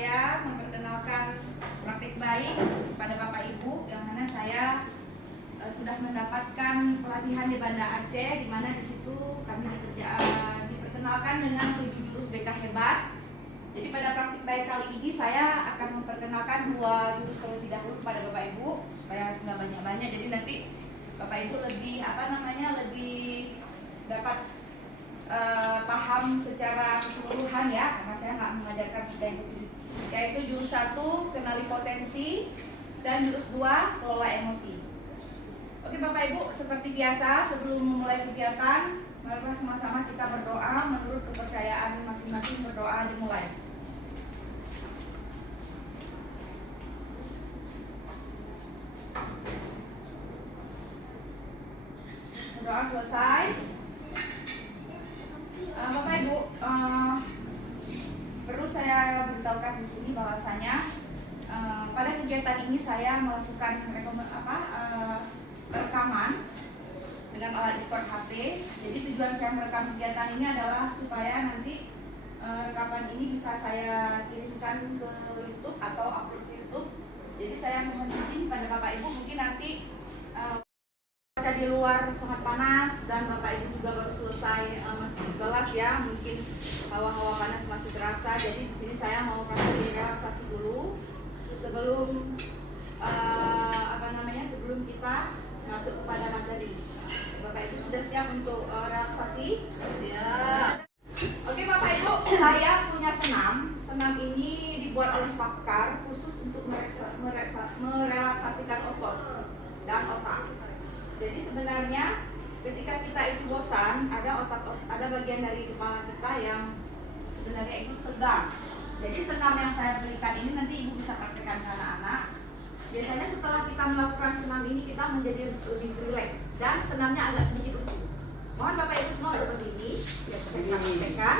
saya memperkenalkan praktik baik kepada Bapak Ibu, yang mana saya sudah mendapatkan pelatihan di Banda Aceh, di mana di situ kami diperkenalkan dengan 7 jurus BK hebat. Jadi pada praktik baik kali ini saya akan memperkenalkan 2 jurus terlebih dahulu kepada Bapak Ibu supaya nggak banyak-banyak. Jadi nanti Bapak Ibu lebih lebih dapat paham secara keseluruhan ya, karena saya nggak mengajarkan sedang itu. Yaitu jurus 1 kenali potensi dan jurus 2 kelola emosi. Oke Bapak Ibu, seperti biasa sebelum memulai kegiatan, mari sama-sama kita berdoa menurut kepercayaan masing-masing. Berdoa dimulai. Berdoa selesai. Bapak Ibu, perlu saya beritahukan di sini bahwasanya pada kegiatan ini saya melakukan rekaman dengan alat record HP. Jadi tujuan saya merekam kegiatan ini adalah supaya nanti rekaman ini bisa saya kirimkan ke YouTube atau upload ke YouTube. Jadi saya mohon izin pada Bapak Ibu, mungkin nanti cuaca di luar sangat panas dan Bapak Ibu juga baru selesai masih di kelas ya, mungkin hawa-hawa panas masih terasa. Jadi di sini saya mau kasih relaksasi dulu sebelum sebelum kita masuk kepada materi. Bapak Ibu sudah siap untuk relaksasi? Siap. Oke Bapak Ibu, saya punya senam. Senam ini dibuat oleh pakar khusus untuk merelaksasikan otot dan otak. Jadi sebenarnya ketika kita itu bosan, ada bagian dari kepala kita yang sebenarnya itu tegang. Jadi senam yang saya berikan ini nanti Ibu bisa praktekkan ke anak-anak. Biasanya setelah kita melakukan senam ini kita menjadi lebih rileks dan senamnya agak sedikit lucu. Mohon Bapak Ibu semua seperti ini, ya saya praktekkan.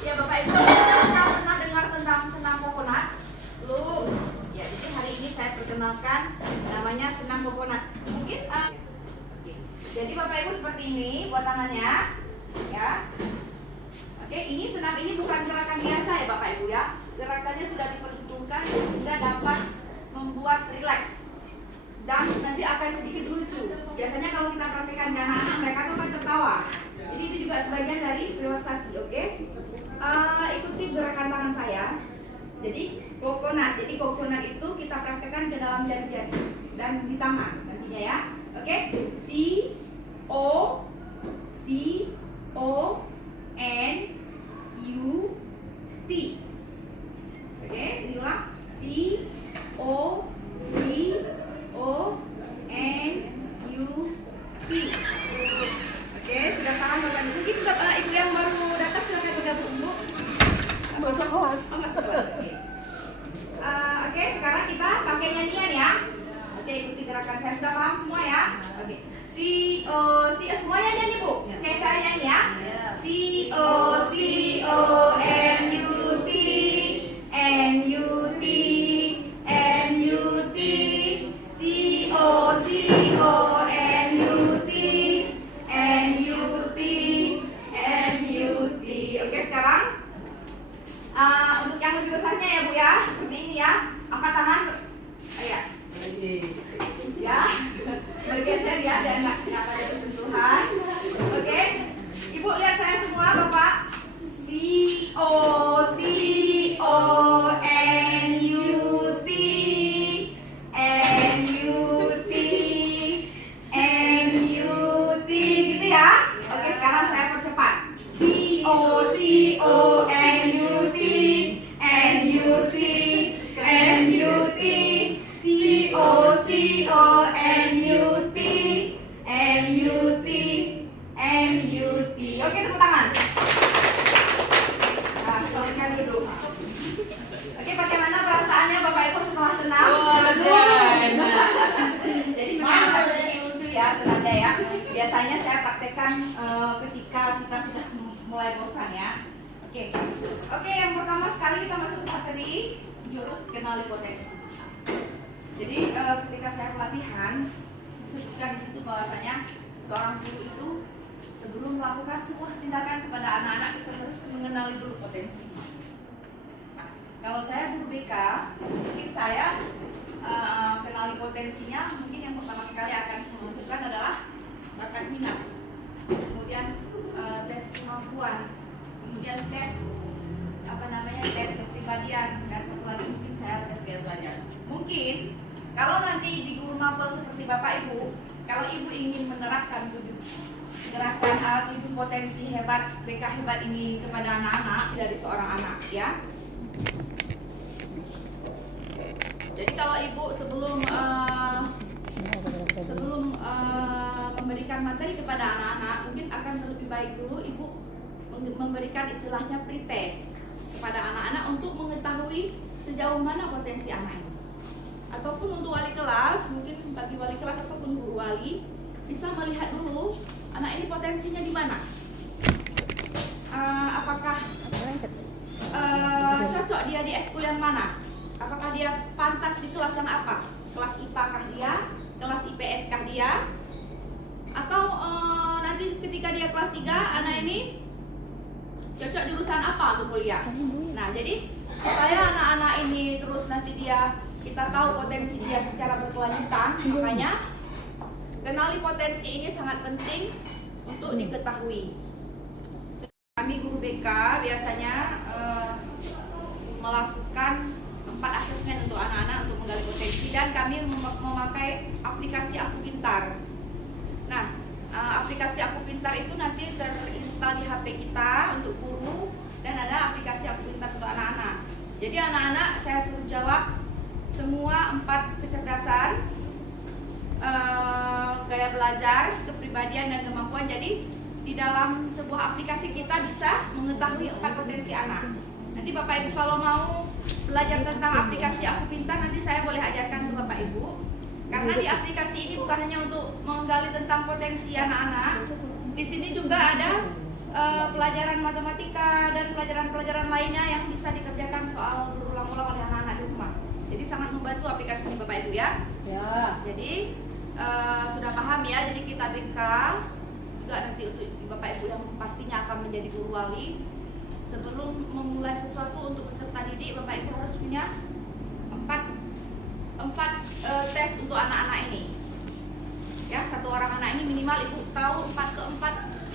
Ya Bapak Ibu, kita pernah dengar tentang senam kokonat? Belum? Ya, jadi hari ini saya perkenalkan namanya senam kokonat. Mungkin jadi Bapak Ibu seperti ini buat tangannya, ya. Oke, ini senam ini bukan gerakan biasa ya Bapak Ibu ya. Gerakannya sudah diperhitungkan sehingga dapat membuat rileks dan nanti akan sedikit lucu. Biasanya kalau kita praktikkan ke anak-anak, mereka tuh akan tertawa. Jadi itu juga sebagian dari relaksasi, oke? Ikuti gerakan tangan saya. Jadi kokonat. Jadi kokonat itu kita praktekkan ke dalam jari-jari dan di tangan nantinya ya. Oke? C O N U T. Oke, diulang. C O N U T. Oke, sudah paham Bapak Ibu? Mungkin Ibu yang baru datang silakan bergabung Bu. Masuk kelas. Masuk kelas. Oke, sekarang kita pakai nyanyian ya. Oke, ikuti gerakan saya. Sudah paham semua ya? Oke. Semuanya nyanyi Bu. Oke, saya nyanyi ya. C O N U T N U T N U T C O N U T N U T N U T. Oke, sekarang untuk yang lebih besarnya ya Bu ya, seperti ini ya. Angkat tangan, ya, bergeser ya, dan nggak ada sentuhan. Oke, Ibu lihat saya semua, Bapak. C O N U T N U T N U T, gitu ya. Oke, sekarang saya percepat. C O N U T N U T N U T C O N U T N U T N U T. Oke, tepuk tangan. Nah, selesai dulu. Oke, bagaimana perasaannya Bapak Ibu setelah senam? Jadi memang rasanya lucu ya, senada ya. Biasanya saya praktekkan ketika kita sudah mulai bosan ya. Oke, yang pertama sekali kita masuk ke materi jurus kenali potensi. Jadi ketika saya pelatihan disebutkan di situ bahwasanya seorang guru itu sebelum melakukan sebuah tindakan kepada anak-anak kita harus mengenali dulu potensinya. Kalau saya guru BK, mungkin saya kenali potensinya. Mungkin yang pertama sekali akan saya lakukan adalah bakat minat, kemudian tes kemampuan, kemudian tes tes kepribadian, dan satu lagi mungkin saya tes gaya belajar. Mungkin kalau nanti di guru mapel seperti Bapak Ibu, kalau Ibu ingin menerapkan tujuh potensi hebat BK hebat ini kepada anak-anak dari seorang anak, ya. Jadi kalau Ibu sebelum memberikan materi kepada anak-anak, mungkin akan lebih baik dulu Ibu memberikan istilahnya pretest kepada anak-anak untuk mengetahui sejauh mana potensi anak ini. Ataupun untuk wali kelas, mungkin bagi wali kelas ataupun guru wali bisa melihat dulu anak ini potensinya di mana. Apakah cocok dia di ekskul yang mana? Apakah dia pantas di kelas yang apa? Kelas IPA kah dia? Kelas IPS kah dia? Atau nanti ketika dia kelas 3, anak ini cocok jurusan apa untuk kuliah? Nah, jadi supaya anak-anak ini terus nanti kita tahu potensi dia secara berkelanjutan, makanya kenali potensi ini sangat penting untuk diketahui. Kami guru BK biasanya melakukan 4 asesmen untuk anak-anak untuk menggali potensi, dan kami memakai aplikasi Aku Pintar. Nah, aplikasi Aku Pintar itu nanti terinstal di HP kita untuk guru, dan ada aplikasi Aku Pintar untuk anak-anak. Jadi anak-anak saya suruh jawab semua 4 kecerdasan, gaya belajar, kepribadian, dan kemampuan. Jadi di dalam sebuah aplikasi kita bisa mengetahui 4 potensi anak. Nanti Bapak Ibu kalau mau belajar tentang aplikasi Aku Pintar, nanti saya boleh ajarkan ke Bapak Ibu. Karena di aplikasi ini bukan hanya untuk menggali tentang potensi anak-anak, di sini juga ada pelajaran matematika dan pelajaran-pelajaran lainnya yang bisa dikerjakan soal berulang-ulang oleh anak-anak di rumah. Jadi sangat membantu aplikasi ini Bapak Ibu, ya. Ya. Jadi sudah paham ya. Jadi kita BK juga nanti untuk Bapak Ibu yang pastinya akan menjadi guru wali, sebelum memulai sesuatu untuk peserta didik, Bapak Ibu harus punya 4 tes untuk anak-anak ini. Ya, satu orang anak ini minimal Ibu tahu 4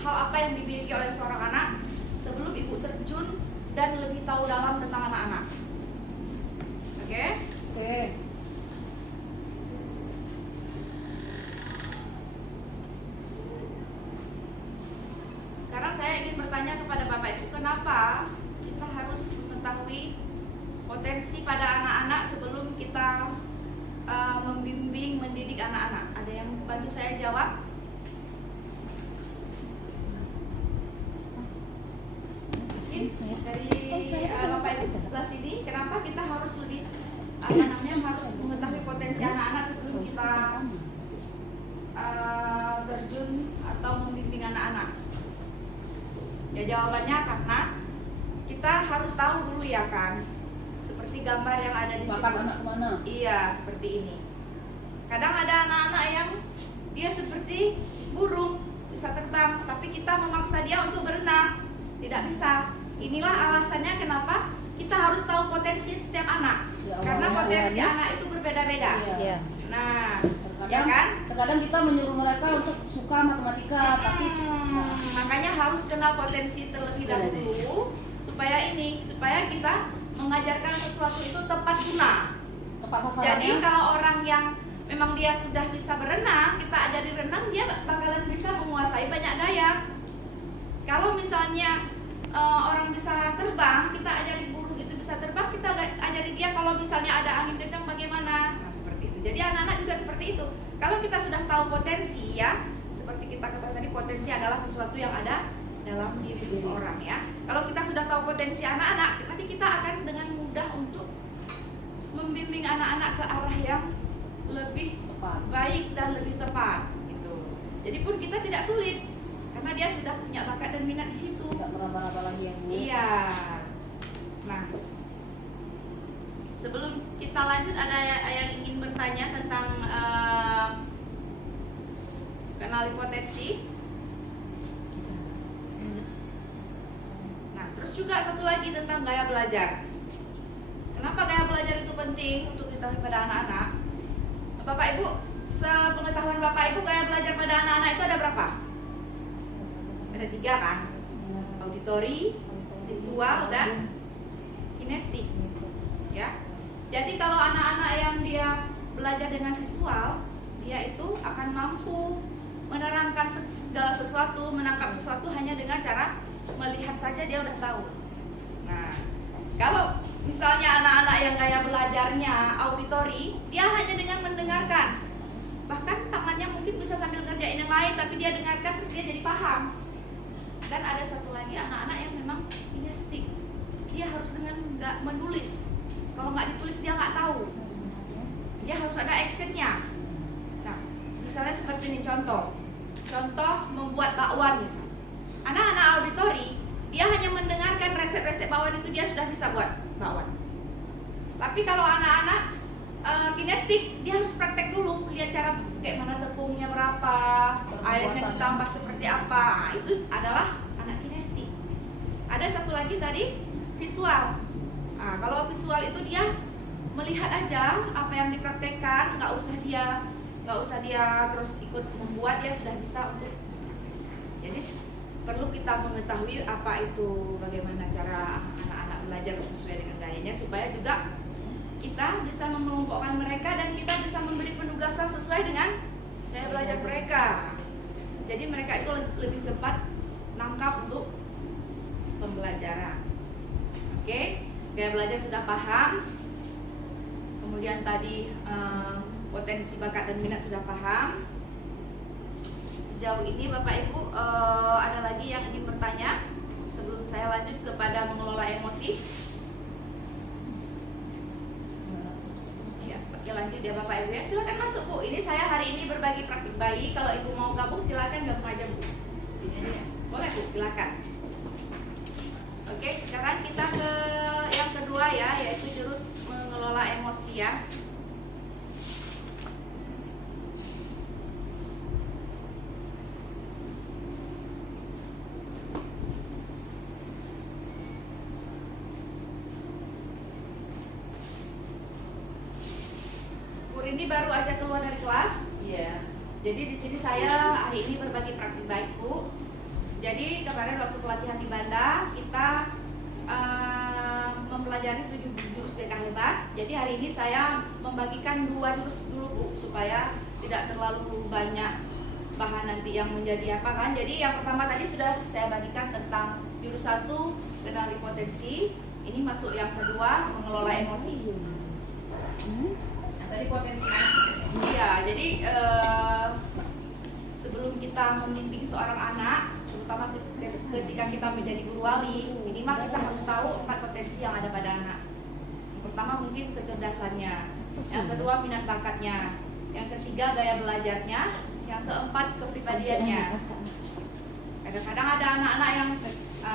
hal apa yang dimiliki oleh seorang anak sebelum Ibu terjun dan lebih tahu dalam tentang anak-anak. Oke? Oke. Sekarang saya ingin bertanya kepada Bapak Ibu, kenapa kita harus mengetahui potensi pada anak-anak sebelum kita membimbing, mendidik anak-anak? Ada yang bantu saya jawab? Mungkin dari Bapak Ibu sebelah sini, kenapa kita harus lebih harus mengetahui potensi anak-anak sebelum kita terjun atau membimbing anak-anak? Ya, jawabannya karena kita harus tahu dulu, ya kan, seperti gambar yang ada di sini. Anak kemana? Iya, seperti ini. Kadang ada anak-anak yang dia seperti burung, bisa terbang, tapi kita memaksa dia untuk berenang, tidak bisa. Inilah alasannya kenapa kita harus tahu potensi setiap anak, ya, karena potensi anak itu berbeda-beda. Ya. Nah, ya kan? Terkadang kita menyuruh mereka untuk suka matematika, tapi makanya harus kenal potensi terlebih dahulu supaya kita mengajarkan sesuatu itu tepat guna. Tepat sasarannya. Jadi kalau orang yang memang dia sudah bisa berenang, kita ajari renang, dia bakalan bisa menguasai banyak gaya. Kalau misalnya orang bisa terbang, kita ajari burung itu bisa terbang, kita ajari dia kalau misalnya ada angin kencang bagaimana. Nah, seperti itu. Jadi anak-anak juga seperti itu. Kalau kita sudah tahu potensi, ya, seperti kita katakan tadi, potensi adalah sesuatu yang ada dalam diri seseorang, ya. Kalau kita sudah tahu potensi anak-anak, nanti kita akan dengan mudah untuk membimbing anak-anak ke arah yang lebih baik dan lebih tepat, gitu. Jadi pun kita tidak sulit, karena dia sudah punya bakat dan minat di situ. Tidak meraba-raba lagi yang ini. Iya. Nah, sebelum kita lanjut, ada yang ingin bertanya tentang kenali potensi. Nah, terus juga satu lagi tentang gaya belajar. Kenapa gaya belajar itu penting untuk diketahui pada anak-anak? Bapak Ibu, sepengetahuan Bapak Ibu, gaya belajar pada anak-anak itu ada berapa? Ada 3 kan? Auditori, visual, dan kinestetik. Ya. Jadi kalau anak-anak yang dia belajar dengan visual, dia itu akan mampu menerangkan segala sesuatu, menangkap sesuatu hanya dengan cara melihat saja dia udah tahu. Nah, kalau misalnya anak-anak yang gaya belajarnya auditori, dia hanya dengan mendengarkan. Bahkan tangannya mungkin bisa sambil ngerjain yang lain, tapi dia dengarkan terus dia jadi paham. Dan ada satu lagi anak-anak yang memang kinestetik. Dia harus dengan nggak menulis. Kalau nggak ditulis dia nggak tahu. Dia harus ada actionnya. Nah, misalnya seperti ini contoh membuat bakwan misalnya. Anak-anak auditori dia hanya mendengarkan resep-resep bakwan itu dia sudah bisa buat bakwan. Tapi kalau anak-anak kinestetik dia harus praktek dulu, lihat cara kayak mana tepungnya berapa, airnya ditambah seperti apa. Nah, itu adalah anak kinestetik. Ada satu lagi tadi visual. Nah, kalau visual itu dia melihat aja apa yang dipraktekkan, nggak usah dia terus ikut membuat, dia sudah bisa untuk. Jadi perlu kita mengetahui apa itu, bagaimana cara anak-anak belajar sesuai dengan gayanya, supaya juga kita bisa mengelompokkan mereka dan kita bisa memberi penugasan sesuai dengan gaya belajar mereka. Jadi mereka itu lebih cepat nangkap untuk pembelajaran. Oke, gaya belajar sudah paham. Kemudian tadi potensi bakat dan minat sudah paham. Sejauh ini Bapak Ibu ada lagi yang ingin bertanya sebelum saya lanjut kepada mengelola emosi? Ya, oke, lanjut ya Bapak Ibu ya. Silakan masuk Bu. Ini saya hari ini berbagi praktik bayi. Kalau Ibu mau gabung silakan gabung aja Bu. Sini aja ya. Boleh Bu, silakan. Oke, sekarang kita ke yang kedua ya, yaitu jurus mengelola emosi ya. Ini baru aja keluar dari kelas. Iya. Jadi di sini saya hari ini berbagi praktik baik Bu. Jadi kemarin waktu pelatihan di Banda kita mempelajari 7 jurus BK hebat. Jadi hari ini saya membagikan 2 jurus dulu Bu, supaya tidak terlalu banyak bahan nanti yang menjadi apa kan. Jadi yang pertama tadi sudah saya bagikan tentang jurus 1 kenali potensi. Ini masuk yang kedua mengelola emosi. Tadi potensi anak. Iya, jadi sebelum kita membimbing seorang anak, terutama ketika kita menjadi guru wali, minimal kita harus tahu 4 potensi yang ada pada anak. Yang pertama mungkin kecerdasannya, yang kedua minat bakatnya, yang ketiga gaya belajarnya, yang keempat kepribadiannya. Kadang-kadang ada anak-anak yang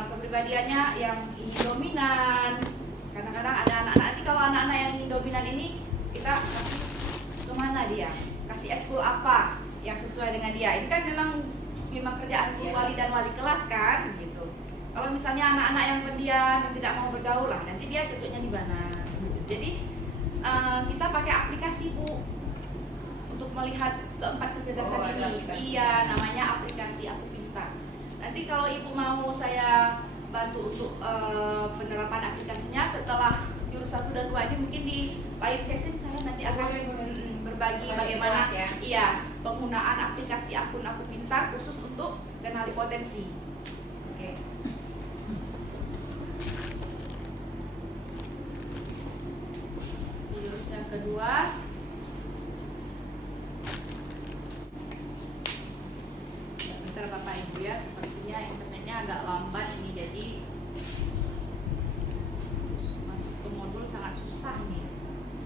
kepribadiannya yang ingin dominan. Kadang-kadang ada anak-anak, nanti kalau anak-anak yang ingin dominan ini kita kasih kemana dia, kasih eskul apa yang sesuai dengan dia. Ini kan memang kerjaan guru wali dan wali kelas kan gitu. Kalau misalnya anak-anak yang pendiam yang tidak mau bergaul lah, nanti dia cocoknya di mana. Jadi kita pakai aplikasi Bu untuk melihat keempat kecerdasan ini. Iya, namanya aplikasi Aku Pintar. Nanti kalau Ibu mau saya bantu untuk penerapan aplikasinya setelah jurus 1 dan 2 ini, mungkin di lain sesi saya nanti akan berbagi bagaimana ya penggunaan aplikasi akun Aku Pintar khusus untuk kenali potensi. Oke. Jurus yang kedua, bentar Bapak Ibu ya, sepertinya internetnya agak lambat ini, jadi masuk ke modul sangat susah nih.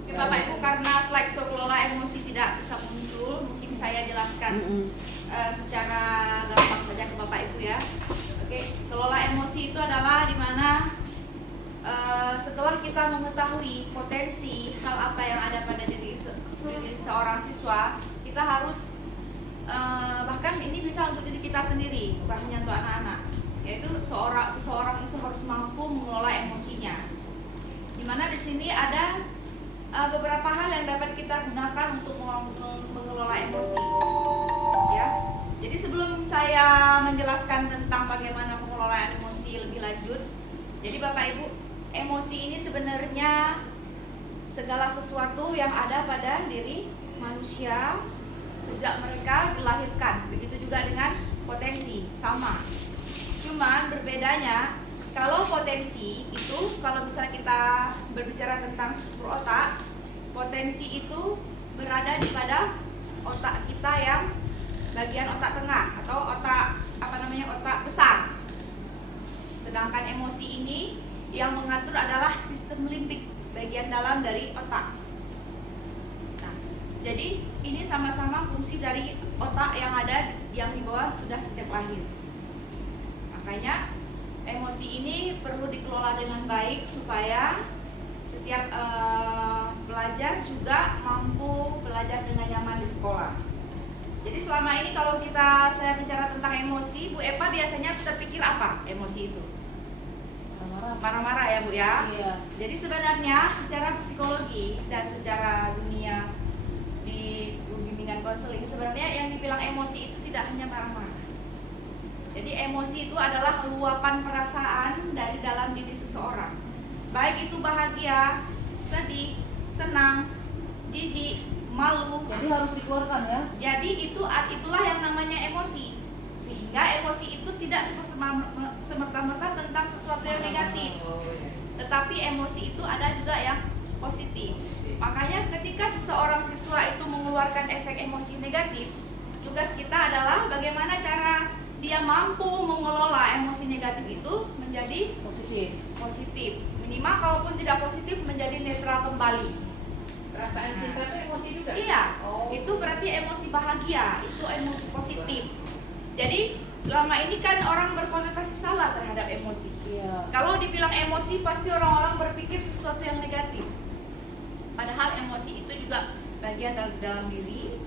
Oke Bapak Ibu, karena slideshow kelola emosi tidak bisa muncul, mungkin saya jelaskan secara gampang saja ke Bapak Ibu ya. Oke, kelola emosi itu adalah dimana setelah kita mengetahui potensi hal apa yang ada pada diri seorang siswa, kita harus bahkan ini bisa untuk diri kita sendiri, bukan hanya untuk anak-anak, yaitu seseorang itu harus mampu mengelola emosinya. Dimana di sini ada beberapa hal yang dapat kita gunakan untuk mengelola emosi. Ya. Jadi sebelum saya menjelaskan tentang bagaimana pengelolaan emosi lebih lanjut, jadi Bapak Ibu, emosi ini sebenarnya segala sesuatu yang ada pada diri manusia sejak mereka dilahirkan. Begitu juga dengan potensi, sama. Cuman berbedanya, kalau potensi itu, kalau misalnya kita berbicara tentang struktur otak, potensi itu berada di pada otak kita yang bagian otak tengah atau otak otak besar. Sedangkan emosi ini yang mengatur adalah sistem limbik, bagian dalam dari otak. Nah, jadi ini sama-sama fungsi dari otak yang ada yang di bawah sudah sejak lahir. Makanya emosi ini perlu dikelola dengan baik supaya setiap pelajar juga mampu belajar dengan nyaman di sekolah. Jadi selama ini kalau saya bicara tentang emosi, Bu Eva biasanya terpikir apa emosi itu? Marah-marah ya Bu ya? Iya. Jadi sebenarnya secara psikologi dan secara dunia di bimbingan konseling, sebenarnya yang dibilang emosi itu tidak hanya marah-marah. Jadi emosi itu adalah luapan perasaan dari dalam diri seseorang. Baik itu bahagia, sedih, senang, jijik, malu. Jadi harus dikeluarkan ya. Jadi itulah yang namanya emosi. Sehingga emosi itu tidak semerta-merta tentang sesuatu yang negatif. Tetapi emosi itu ada juga yang positif. Makanya ketika seseorang siswa itu mengeluarkan efek emosi negatif, tugas kita adalah bagaimana cara dia mampu mengelola emosi negatif itu menjadi positif. Minimal kalaupun tidak positif menjadi netral kembali. Perasaan cinta itu emosi juga? Iya, Oh. itu berarti emosi bahagia, itu emosi positif. Jadi selama ini kan orang berkonotasi salah terhadap emosi. Iya. Kalau dibilang emosi pasti orang-orang berpikir sesuatu yang negatif. Padahal emosi itu juga bagian dari dalam diri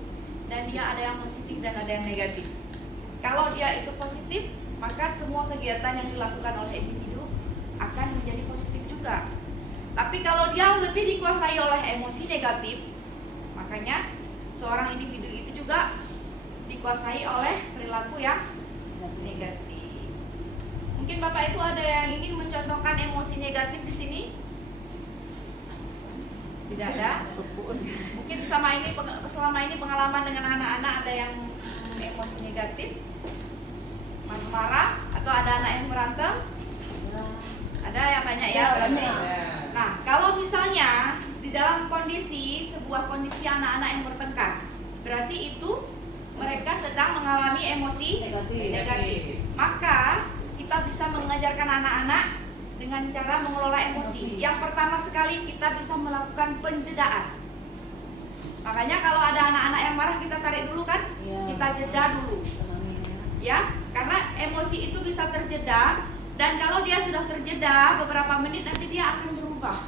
dan dia ada yang positif dan ada yang negatif. Kalau dia itu positif, maka semua kegiatan yang dilakukan oleh individu akan menjadi positif juga. Tapi kalau dia lebih dikuasai oleh emosi negatif, makanya seorang individu itu juga dikuasai oleh perilaku yang negatif. Mungkin Bapak Ibu ada yang ingin mencontohkan emosi negatif di sini? Tidak ada. Mungkin selama ini pengalaman dengan anak-anak ada yang emosi negatif, marah-marah, atau ada anak yang berantem? Ada yang banyak ya? Ya, banyak. Nah, kalau misalnya di dalam sebuah kondisi anak-anak yang bertengkar, berarti itu mereka sedang mengalami emosi negatif. Maka kita bisa mengajarkan anak-anak dengan cara mengelola emosi. Yang pertama sekali kita bisa melakukan penjedaan. Makanya kalau ada anak-anak yang marah kita tarik dulu kan? Iya. Kita jeda dulu. Ya, karena emosi itu bisa terjeda. Dan kalau dia sudah terjeda beberapa menit nanti dia akan berubah.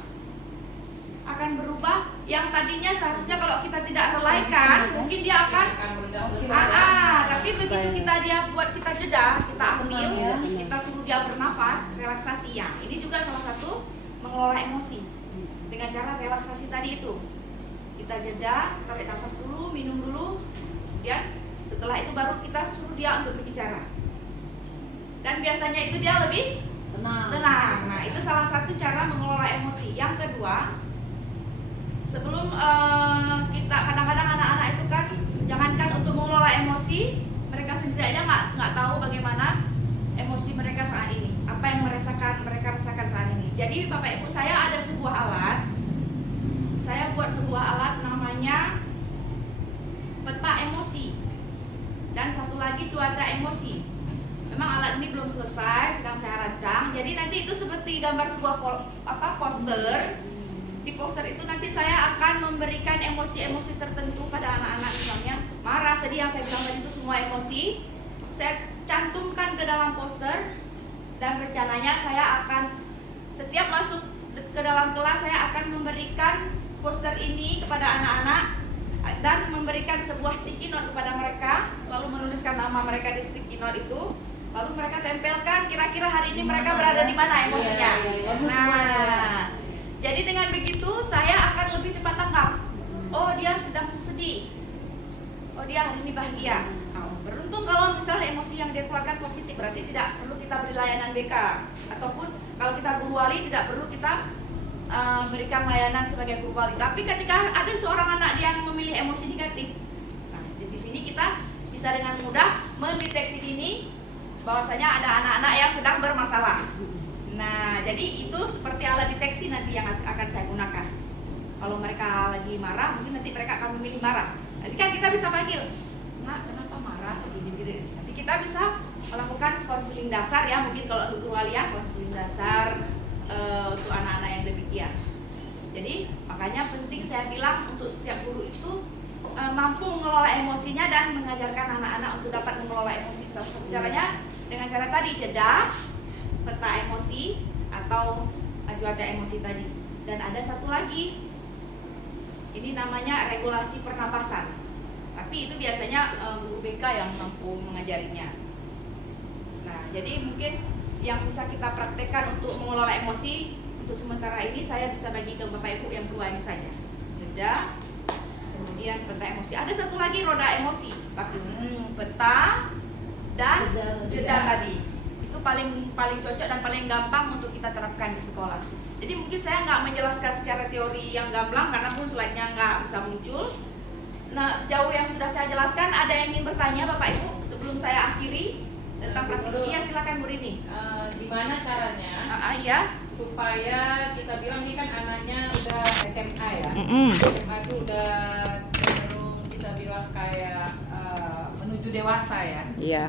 Yang tadinya seharusnya kalau kita tidak relaikan, mungkin dia akan tapi begitu dia buat kita jeda, kita ambil, kita suruh dia bernafas, relaksasi ya. Ini juga salah satu mengelola emosi dengan cara relaksasi tadi itu. Kita jeda, tarik nafas dulu, minum dulu, ya. Setelah itu baru kita suruh dia untuk berbicara. Dan biasanya itu dia lebih tenang. Nah, itu salah satu cara mengelola emosi. Yang kedua, sebelum kita kadang-kadang anak-anak itu kan jangankan untuk mengelola emosi, mereka sendiri aja nggak tahu bagaimana emosi mereka saat ini, apa yang mereka rasakan saat ini. Jadi Bapak Ibu, saya ada sebuah alat, saya buat sebuah alat namanya peta emosi dan satu lagi cuaca emosi. Memang alat ini belum selesai, sedang saya rancang. Jadi nanti itu seperti gambar sebuah poster. Di poster itu nanti saya akan memberikan emosi-emosi tertentu pada anak-anak, misalnya marah, sedih, yang saya bilang tadi itu semua emosi. Saya cantumkan ke dalam poster dan rencananya saya akan setiap masuk ke dalam kelas saya akan memberikan poster ini kepada anak-anak dan memberikan sebuah sticky note kepada mereka, lalu menuliskan nama mereka di sticky note itu. Lalu mereka tempelkan kira-kira hari ini mereka berada di mana emosinya. Bagus, Nah, jadi dengan begitu ini bahagia. Beruntung kalau misalnya emosi yang dia keluarkan positif, berarti tidak perlu kita beri layanan BK, ataupun kalau kita guru wali tidak perlu kita berikan layanan sebagai guru wali. Tapi ketika ada seorang anak yang memilih emosi negatif, nah, di sini kita bisa dengan mudah mendeteksi dini bahwasanya ada anak-anak yang sedang bermasalah. Nah, jadi itu seperti alat deteksi nanti yang akan saya gunakan. Kalau mereka lagi marah, mungkin nanti mereka akan memilih marah. Nanti kan kita bisa panggil, "Nak, kenapa marah?" atau gini-gini. Nanti kita bisa melakukan konseling dasar ya, mungkin kalau untuk guru wali ya, konseling dasar untuk anak-anak yang demikian. Jadi makanya penting saya bilang untuk setiap guru itu mampu mengelola emosinya dan mengajarkan anak-anak untuk dapat mengelola emosi. Salah satu caranya dengan cara tadi, jeda, peta emosi atau cuaca emosi tadi. Dan ada satu lagi, ini namanya regulasi pernapasan. Tapi itu biasanya guru BK yang mampu mengajarinya. Nah, jadi mungkin yang bisa kita praktekkan untuk mengelola emosi untuk sementara ini saya bisa bagi ke Bapak Ibu yang dua ini saja. Jeda, kemudian peta emosi. Ada satu lagi roda emosi, tapi peta dan jeda tadi. Itu paling cocok dan paling gampang untuk kita terapkan di sekolah. Jadi mungkin saya nggak menjelaskan secara teori yang gamblang karena pun slide-nya nggak bisa muncul. Nah, sejauh yang sudah saya jelaskan, ada yang ingin bertanya Bapak Ibu sebelum saya akhiri tentang praktik? Iya, silakan Bu Rini. Gimana caranya Iya. supaya kita bilang ini kan anaknya udah SMA ya, SMA itu udah cenderung kita bilang kayak menuju dewasa ya. Iya.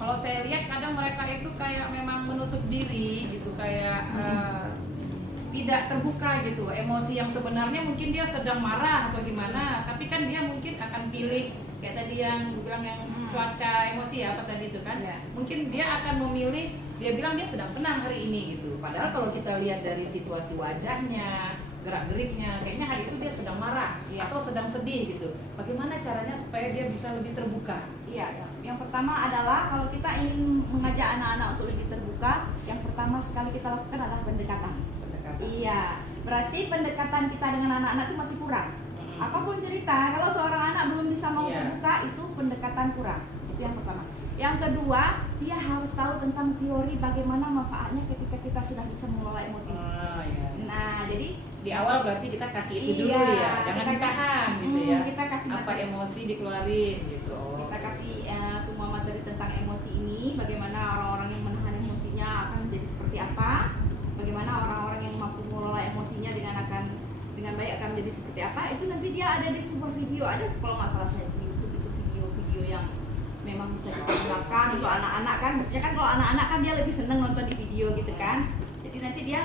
Kalau saya lihat kadang mereka itu kayak memang menutup diri gitu, kayak tidak terbuka gitu. Emosi yang sebenarnya mungkin dia sedang marah atau gimana, tapi kan dia mungkin akan pilih kayak tadi yang bilang yang cuaca emosi ya, apa tadi itu kan, mungkin dia akan memilih, dia bilang dia sedang senang hari ini gitu. Padahal kalau kita lihat dari situasi wajahnya, gerak-geriknya, kayaknya hari itu dia sedang marah atau sedang sedih gitu. Bagaimana caranya supaya dia bisa lebih terbuka? Iya, yang pertama adalah kalau kita ingin mengajak anak-anak untuk lebih terbuka, yang pertama sekali kita lakukan adalah pendekatan. Iya, berarti pendekatan kita dengan anak-anak itu masih kurang. Apapun cerita, kalau seorang anak belum bisa mau terbuka, itu pendekatan kurang. Itu yang pertama. Yang kedua, dia harus tahu tentang teori bagaimana manfaatnya ketika kita sudah bisa mengelola emosi. Nah, jadi di awal berarti kita kasih itu dulu ya, jangan ditahan gitu ya. Kita kasih apa emosi dikeluarin gitu. Kita kasih semua materi tentang emosi ini, bagaimana orang-orang yang menahan emosinya akan menjadi seperti apa, bagaimana orang-orang yang mampu mengelola emosinya dengan baik akan menjadi seperti apa. Itu nanti dia ada di sebuah video, ada kalau nggak salah saya di YouTube itu video-video yang memang bisa digunakan untuk anak-anak kan. Maksudnya kan kalau anak-anak kan dia lebih seneng nonton di video gitu kan. Jadi nanti dia,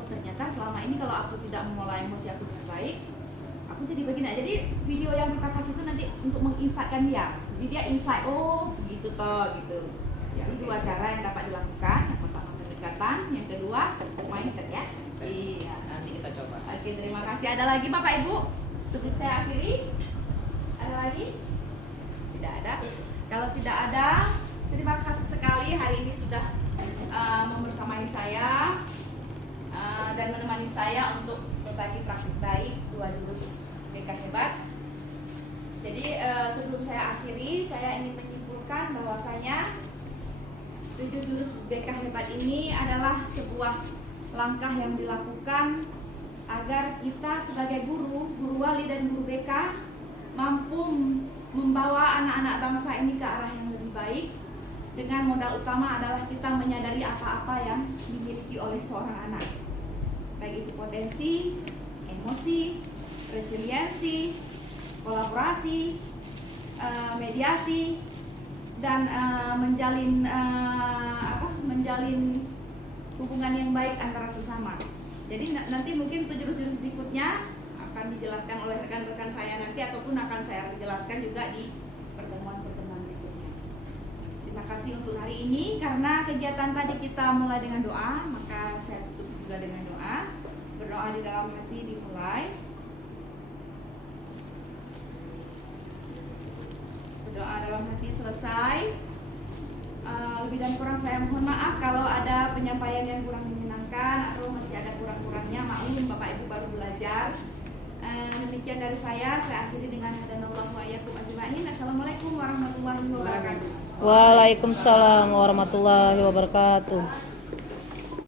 oh ternyata selama ini kalau aku tidak mengelola emosi aku dengan baik, aku jadi begini. Jadi video yang kita kasih itu nanti untuk menginsightkan dia. Jadi dia insight, oh gitu toh gitu. Jadi dua cara yang dapat dilakukan. Yang pertama pendekatan, yang kedua mindset ya. Iya. Nanti kita coba. Oke, terima kasih. Ada lagi Bapak Ibu? Sebelum saya akhiri, ada lagi? Tidak ada. Kalau tidak ada, terima kasih sekali hari ini sudah membersamai saya dan menemani saya untuk berbagi praktik baik 2 jurus BK hebat. Jadi sebelum saya akhiri, saya ingin menyimpulkan bahwasanya 7 jurus BK hebat ini adalah sebuah langkah yang dilakukan agar kita sebagai guru wali dan guru BK mampu membawa anak-anak bangsa ini ke arah yang lebih baik. Dengan modal utama adalah kita menyadari apa-apa yang dimiliki oleh seorang anak, baik itu potensi, emosi, resiliensi, kolaborasi, mediasi, dan menjalin hubungan yang baik antara sesama. Jadi nanti mungkin untuk jurus-jurus berikutnya akan dijelaskan oleh rekan-rekan saya nanti, ataupun akan saya jelaskan juga di pertemuan-pertemuan berikutnya. Terima kasih untuk hari ini. Karena kegiatan tadi kita mulai dengan doa, maka saya tutup juga dengan doa. Berdoa di dalam hati dimulai. Berdoa dalam hati selesai. Lebih dan kurang saya mohon maaf kalau ada penyampaian yang kurang menyenangkan atau masih ada kurang-kurangnya. Maklum Bapak Ibu baru belajar. Demikian dari saya akhiri dengan hadanallahu wa iyyakum ajma'in. Ain. Assalamualaikum warahmatullahi wabarakatuh. Waalaikumsalam warahmatullahi wabarakatuh.